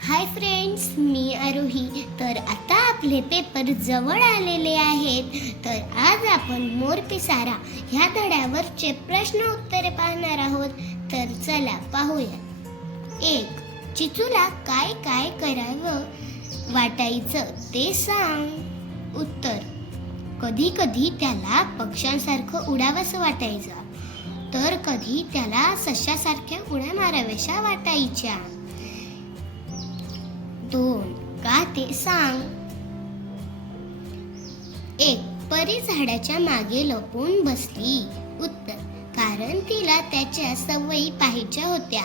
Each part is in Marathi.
हाय फ्रेंड्स, मी आरोही. तर आता आपले पेपर जवळ आलेले आहेत. तर आज आपण मोर पिसारा ह्या धड्यावरचे प्रश्न उत्तरे पाहणार आहोत. तर चला पाहूया. 1. चिचूला काय काय करावं वाटायचं ते सांग. उत्तर: कधी कधी त्याला पक्ष्यांसारखं उडावंसं वाटायचं, तर कधी त्याला सश्यासारख्या उड्या माराव्याशा वाटायच्या. 2. का ते सांग. 1. परी झाडाच्या मागे लपून बसली. उत्तर: कारण तिला त्याच्या सवयी पाहायच्या होत्या,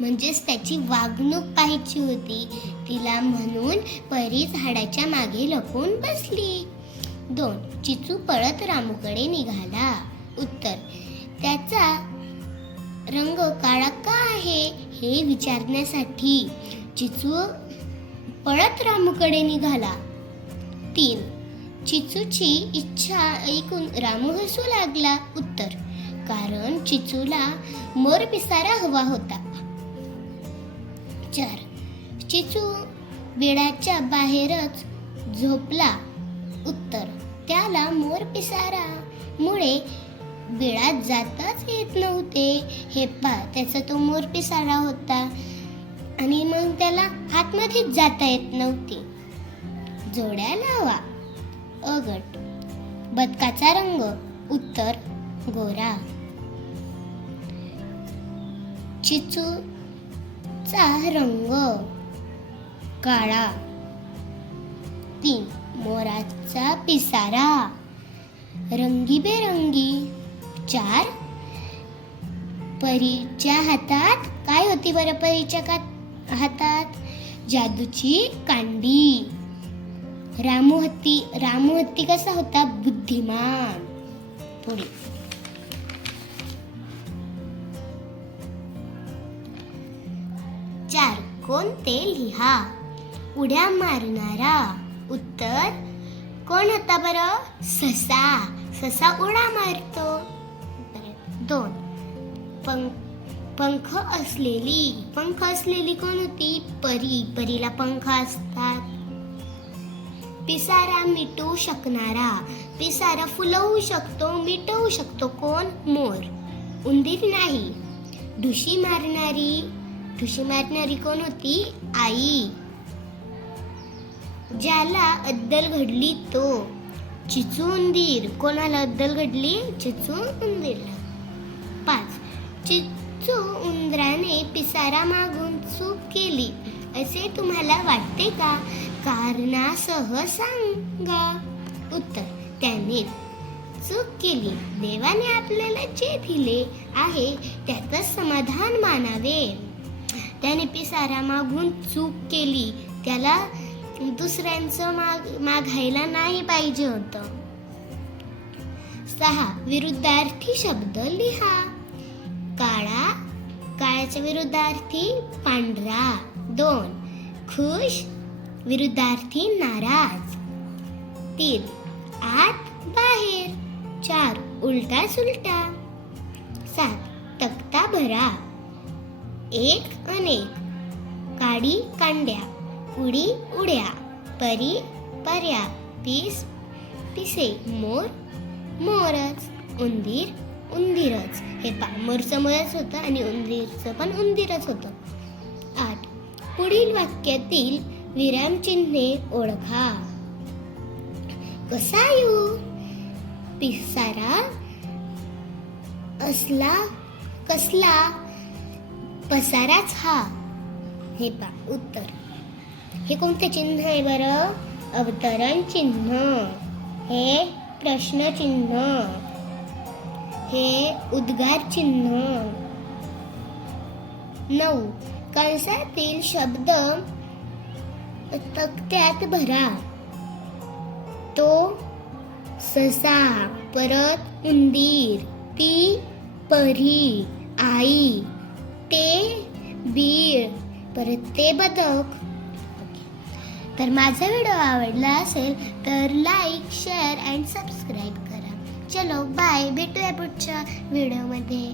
म्हणजेच त्याची वागणूक पाहायची होती तिला, म्हणून परी झाडाच्या मागे लपून बसली. 2. चिचू पळत रामूकडे निघाला. उत्तर: त्याचा रंग काळा का आहे हे विचारण्यासाठी चिचू पळत रामूकडे निघाला. 3. चिचूची इच्छा ऐकून रामू हसू लागला. उत्तर: कारण चिचूला मोर पिसारा हवा होता. 4. चिचू बिळाच्या बाहेरच झोपला. उत्तर: त्याला मोर पिसारामुळे बिळात जाताच येत नव्हते. हे त्याचा तो मोर पिसारा होता आणि मग त्याला आतमध्येच जाता येत नव्हती. जोड्या लावा. अ गट: बदकाचा रंग. उत्तर: गोरा. चिचूचा रंग काळा. 3. मोराचा पिसारा रंगीबेरंगी. 4. परीच्या हातात काय होती बरं? परीच्या हातात जादूची कांडी. रामू हत्ती कसा होता? बुद्धिमान. पुढे 4. कोणते लिहा. उड्या मारणारा. उत्तर: कोण होता बरं? ससा उड्या मारतो. 2. पंख असलेली कोण होती? परीला पंख असतात. पिसारा मिटवू शकणारा. पिसारा फुलवू शकतो, मिटवू शकतो कोण? मोर. उंदीर नाही. ढुशी मारणारी कोण होती? आई. ज्याला अद्दल घडली तो चिचू उंदीर. कोणाला अद्दल घडली? चिचू उंदीरला. 5. चिचू उंदराने पिसारा मागून चूक केली असे तुम्हाला वाटते का? कारणासह सांगा. उत्तर: त्याने चूक केली. देवाने आपल्याला जे दिले आहे त्याचं समाधान मानावे. त्याने पिसारा मागून चूक केली, त्याला दुसऱ्यांचं मागायला नाही पाहिजे होतं. 6. विरुद्धार्थी शब्द लिहा. काळ्याच्या विरुद्धार्थी पांढरा. 2. खुश विरुद्धार्थी नाराज. 3. आत बाहेर. 4. उलटा सुलटा. 7. तक्ता भरा. 1 अनेक. काडी कांड्या. उडी उड्या. परी पर्या. पिसे. मोर मोरच. उंदीर उंदीरच. हे मोरचं मोरच होतं आणि उंदीरचं पण उंदीरच होतं. 8. पुढील वाक्यातील विरामचिन्हे ओळखा. कसा येऊ? पिसारा असला कसला? पसाराच हा. हे उत्तर. हे कोणते चिन्ह आहे बरं? अवतरण चिन्ह. हे प्रश्न चिन्ह. हे उद्गार चिन्ह. 9. कंसातील शब्द तक्त्यात भरा. तो ससा. परत उंदीर. ती परी. आई. ते बीळ. परत ते बदक. तर माझा व्हिडिओ आवडला असेल तर लाईक, शेअर अँड सबस्क्राईब करा. चलो बाय, भेटूया पुढच्या व्हिडिओमध्ये.